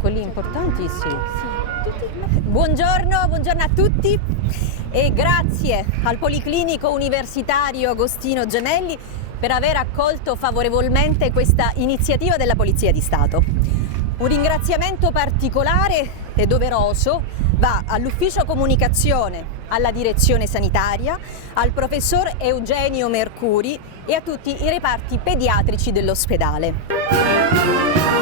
Quelli importanti sì. Buongiorno a tutti e grazie al Policlinico Universitario Agostino Gemelli per aver accolto favorevolmente questa iniziativa della Polizia di Stato. Un ringraziamento particolare e doveroso va all'Ufficio Comunicazione, alla Direzione Sanitaria, al professor Eugenio Mercuri e a tutti i reparti pediatrici dell'ospedale.